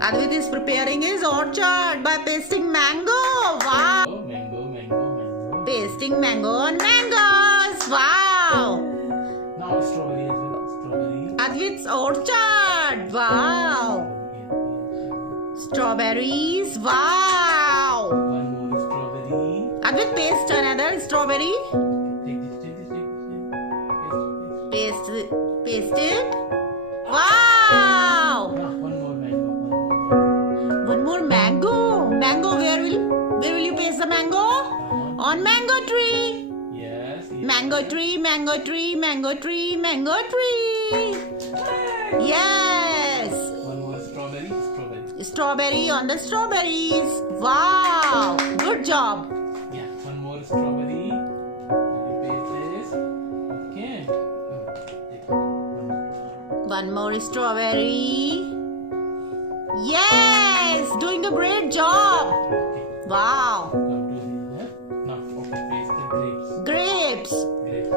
Advait is preparing his orchard by pasting mango. Wow! Mango. Pasting mango on mangoes. Wow! Now strawberry as well. Strawberry. Advait's orchard. Wow! Strawberries. Wow! One more strawberry. Advait, paste another strawberry. Take this. Paste it. Wow! Now one more mango. One more mango. Mango, where will you paste the mango? On mango tree. Yes. Mango tree, mango tree, mango tree, mango tree. Yes. One more strawberry. Strawberry on the strawberries. Wow. Good job. Yeah. One more strawberry. Paste this. Okay. One more strawberry. Yes. Doing a great job. Wow. Now paste the grapes. Grapes. Grapes.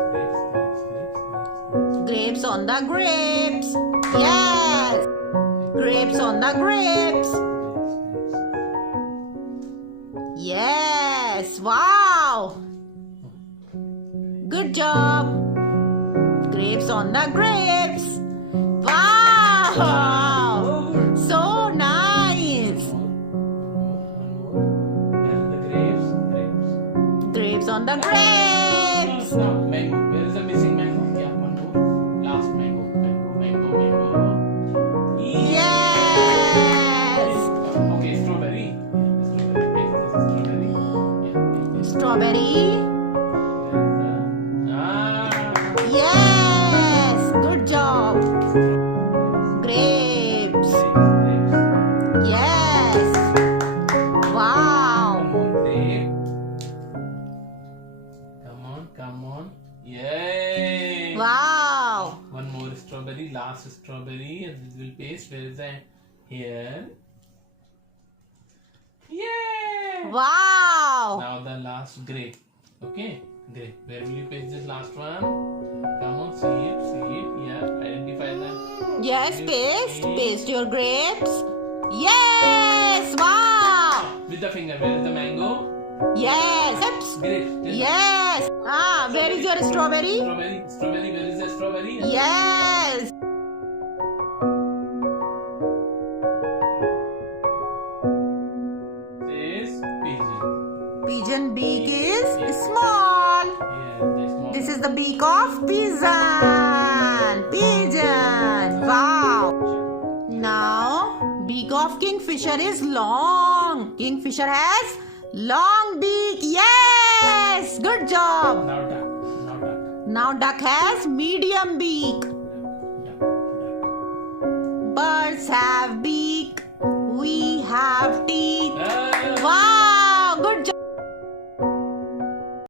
Grapes on the grapes. Yes. Grapes on the grapes. Yes. Wow. Good job. Grapes on the grapes. Wow. So nice. And the grapes. Grapes on the grapes. Now mango. Where is the missing mango? Yeah, one more. Last mango. Yes. Okay, strawberry. Strawberry. Yes. Good job. Grapes. Yes. Wow. One more grape. Come on. Yay. Wow. One more strawberry. Last strawberry. And we will paste. Where is that? Here. Yay. Wow. Now the last grape. Okay. Grape. Where will you paste this last one? Come on. See it. Yeah. Identify them. Yes, paste your grapes. Yes. Wow. With the finger. Where is the mango? Yes. Grape. Yes. Where is your strawberry? Strawberry. Where is the strawberry? Yes. This pigeon. Pigeon beak is small. Yeah, the small. This is the beak of pigeon. Pigeon. Wow. Now, beak of kingfisher is long. Kingfisher has long beak. Yes. Good job. Now duck. Now duck has medium beak.